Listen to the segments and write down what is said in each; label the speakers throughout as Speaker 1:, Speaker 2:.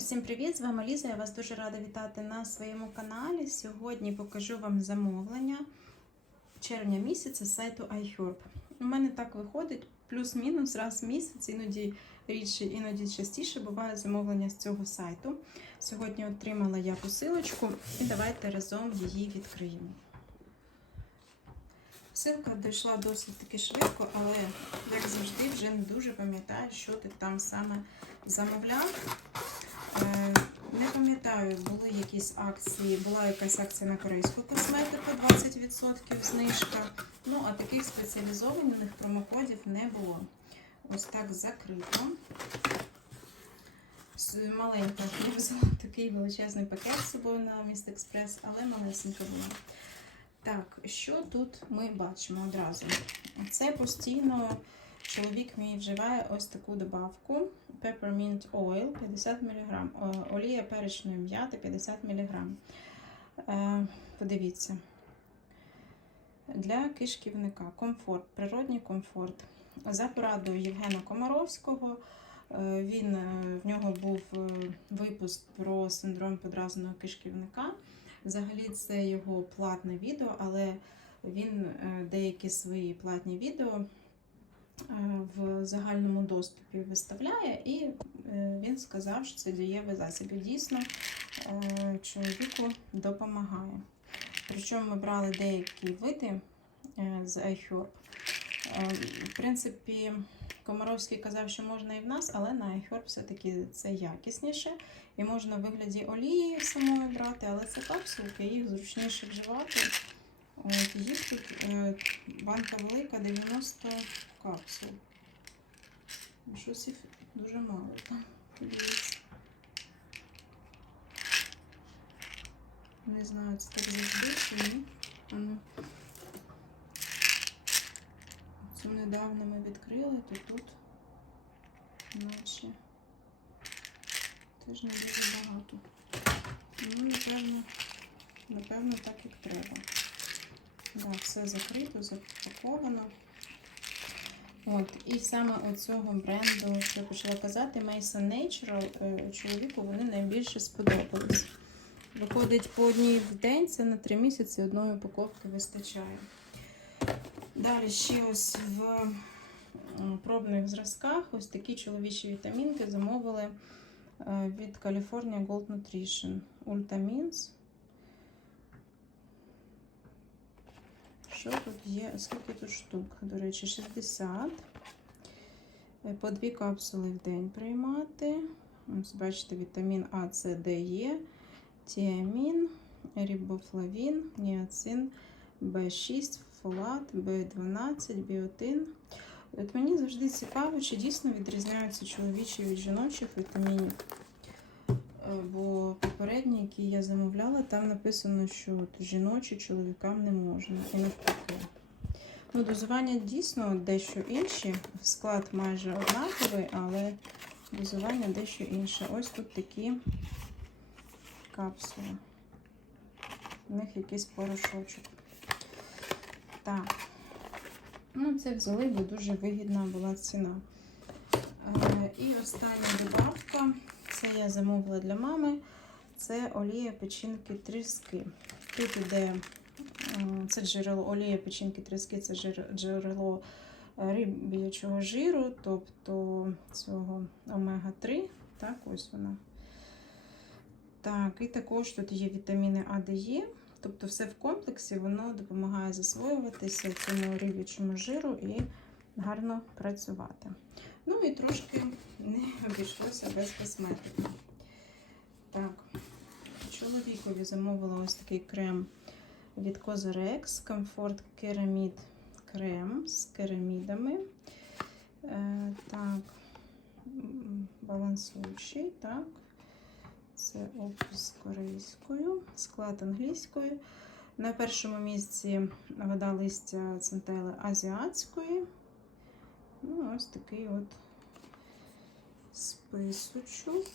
Speaker 1: Усім привіт! З вами Ліза. Я вас дуже рада вітати на своєму каналі. Сьогодні покажу вам замовлення червня місяця з сайту iHerb. У мене так виходить плюс-мінус раз в місяць, іноді рідше, іноді частіше буває замовлення з цього сайту. Сьогодні отримала я посилочку і давайте разом її відкриємо. Посилка дійшла досить таки швидко, але, як завжди, вже не дуже пам'ятаю, що ти там саме замовляв. Е, Не пам'ятаю, були якісь акції, була якась акція на корейську косметику 20% знижка. Ну, а таких спеціалізованих промоходів не було. Ось так закрито. Маленька. Я взяла такий величезний пакет з собою на міст Експрес, але малесенька була. Так, що тут ми бачимо одразу? Це постійно чоловік мій вживає ось таку добавку Peppermint Oil 50 мг. Олія перечної м'яти 50 мг. Е, Подивіться. Для кишківника комфорт, природній комфорт. За порадою Євгена Комаровського. е, Він, е, в нього був випуск про синдром подразненого кишківника. Взагалі, це його платне відео, але він деякі свої платні відео в загальному доступі виставляє, і е, він сказав, що це дієвий засіб. Дійсно е, чоловіку допомагає. Причому ми брали деякі види е, з iHerb. Е, В принципі, Комаровський казав, що можна і в нас, але на iHerb все-таки це якісніше. І можна в вигляді олії самої брати, але це капсулки, їх зручніше вживати. Їх тут е, банка велика, 90 капсул. Щось їх дуже мало там. Не знаю, це так завжди чи ні. Ну. Недавно ми відкрили, то тут наче теж не дуже багато. Ну, напевно, напевно, так як треба. Да, все закрито, запаковано. От, і саме оцього бренду, що я почала казати, Mason Natural, е, чоловіку вони найбільше сподобались. Виходить по одній в день, це на 3 місяці одної упаковки вистачає. Далі ще ось в пробних зразках ось такі чоловічі вітамінки замовили е, від California Gold Nutrition Ultamins. Що тут є? Скільки тут штук? До речі, 60. Е, По дві капсули в день приймати. Ось бачите, вітамін А, С, Д, Е, тіамін, рибофлавін, ніацин, В6, фолат, В12, біотин. От мені завжди цікаво, чи дійсно відрізняються чоловічі від жіночих вітамінів. Бо попередні, які я замовляла, там написано, що от жіночі чоловікам не можна. І навпаки. Ну, дозування дійсно дещо інші. Склад майже однаковий, але дозування дещо інше. Ось тут такі капсули. У них якийсь порошочок. Так. Ну, це взяли, бо дуже вигідна була ціна. Е, і остання добавка. Це я замовила для мами. Це олія печінки тріски. Тут іде це джерело олія печінки тріски, це джерело риб'ячого жиру, тобто цього омега-3. Так, ось вона. Так, і також тут є вітаміни А, Д, Е. Тобто все в комплексі воно допомагає засвоюватися цьому риб'ячому жиру і гарно працювати. Ну і трошки не обійшлося без косметики. Так, чоловікові замовила ось такий крем від Cosrx Comfort Keramid крем з керамідами. Е, так, балансуючий, так. Це опис корейською, склад англійською. На першому місці вода листя центели азіатської. Ну, ось такий от списочок.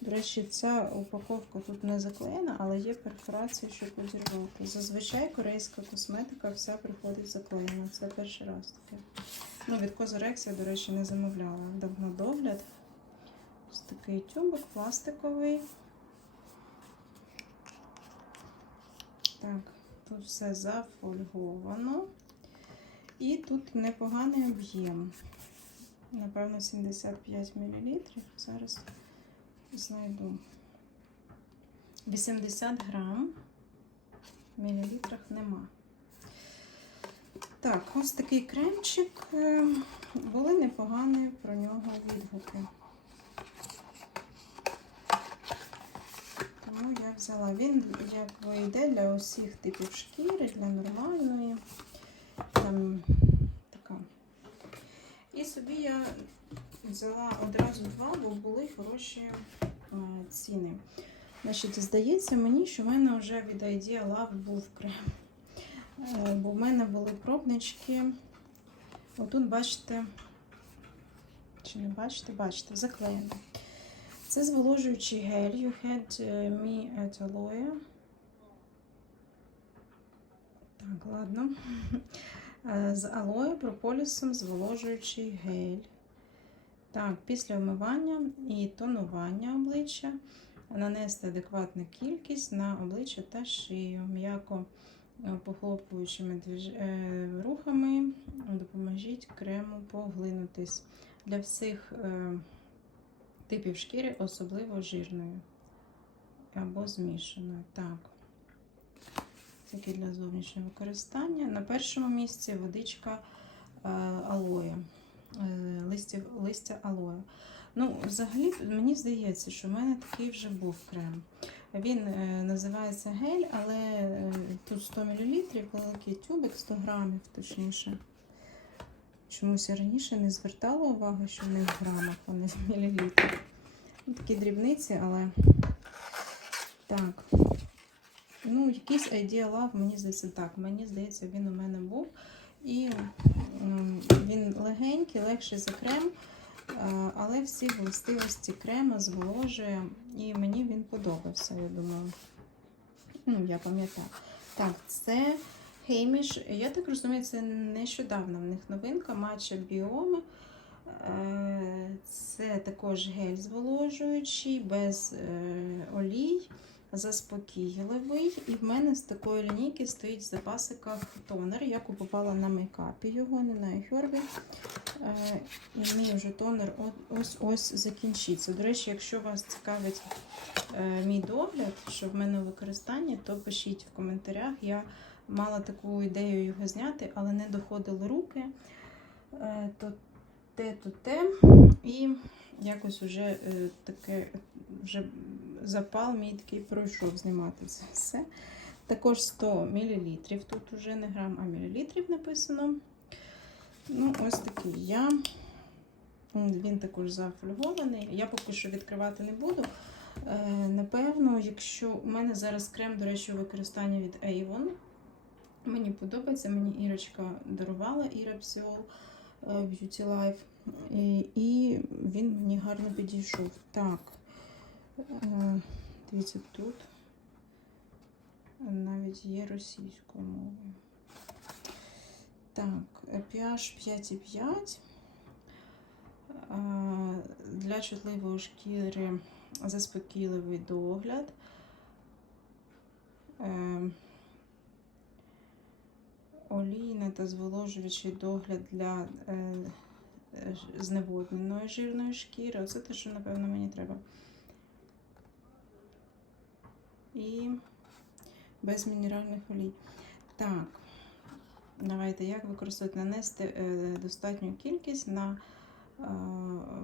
Speaker 1: До речі, ця упаковка тут не заклеєна, але є перфорація, щоб одірвати. Зазвичай корейська косметика вся приходить заклеєна. Це перший раз таке. Ну, від Козорекс я, до речі, не замовляла. Давно догляд. Ось такий тюбик пластиковий. Так, тут все зафольговано. І тут непоганий об'єм. Напевно, 75 мл. Зараз знайду. 80 грам. В мілілітрах нема. Так, ось такий кремчик. Е, Були непогані про нього відгуки. Тому я взяла. Він якби йде для усіх типів шкіри, для нормальної. Там така. І собі я взяла одразу два, бо були хороші е, ціни. Значить, здається мені, що в мене вже від Idea Love був крем. Е, Бо в мене були пробнички. Отут, бачите, чи не бачите, бачите, заклеєно. Це зволожуючий гель. You had е, me at aloe. Так, ладно. Е, З алоє прополісом зволожуючий гель. Так, після вмивання і тонування обличчя нанести адекватну кількість на обличчя та шию. М'яко е, похлопуючими рухами допоможіть крему поглинутись. Для всіх типів шкіри, особливо жирної або змішаної. Так. Тільки для зовнішнього використання. На першому місці водичка е, алоє, е, листя, листя алоє. Ну, взагалі, мені здається, що в мене такий вже був крем. Він е, називається гель, але тут 100 мл, великий тюбик, 100 грамів, точніше. Чомусь я раніше не звертала увагу, що не в грамах, а не в мілілітрах. Ну, такі дрібниці, але так. Ну, якийсь Idea Love, мені здається, так. Мені здається, він у мене був. І він легенький, легший за крем. Е, Але всі властивості крема зволожує, і мені він подобався, я думаю. Ну, я пам'ятаю. Так, це Хейміш. Я так розумію, це нещодавно в них новинка матча Біоми. Е, Це також гель зволожуючий, без е, олій, заспокійливий. І в мене з такої лінійки стоїть в запасиках тонер. Я купувала на мейкапі його, не на ефірбі. Е, І мій вже тонер ось-ось закінчиться. До речі, якщо вас цікавить е, мій догляд, що в мене у використанні, то пишіть в коментарях. Я мала таку ідею його зняти, але не доходили руки. Е, То те, то те. І якось вже таке вже запал мій такий пройшов знімати це все. Також 100 мл. Тут вже не грам, а мілілітрів написано. Ну, ось такий я. Він також зафольгований. Я поки що відкривати не буду. Е, напевно, якщо у мене зараз крем, до речі, у використанні від Avon. Мені подобається, мені Ірочка дарувала Іра Псіол е, Beauty Life. І, і він мені гарно підійшов. Так. Е, дивіться, тут навіть є російською мовою. Так, pH 5,5. Е, Для чутливої шкіри заспокійливий догляд. Е, Олійний та зволожуючий догляд для е, е, зневодненої жирної шкіри. Оце те, що, напевно, мені треба. І без мінеральних олій. Так, давайте як використовувати нанести е, достатню кількість на е,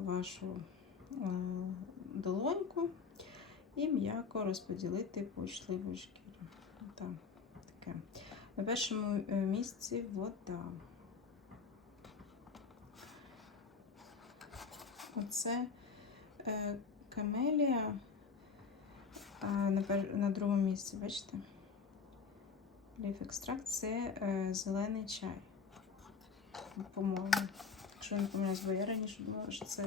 Speaker 1: вашу е, долоньку і м'яко розподілити по шкірі. Так, таке. На першому місці вода. Оце камелія. На другому місці, бачите? Ліф екстракт це е, зелений чай. По-моєму. Якщо не помиляюсь, бо я раніше думала, що це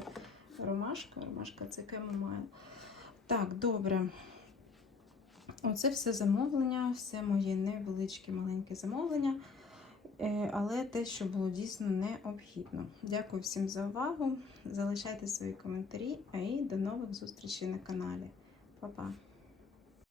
Speaker 1: ромашка. Ромашка це кемомайл. Так, добре. Оце все замовлення, все моє невеличке маленьке замовлення. Е, Але те, що було дійсно необхідно. Дякую всім за увагу. Залишайте свої коментарі, і до нових зустрічей на каналі. Па-па!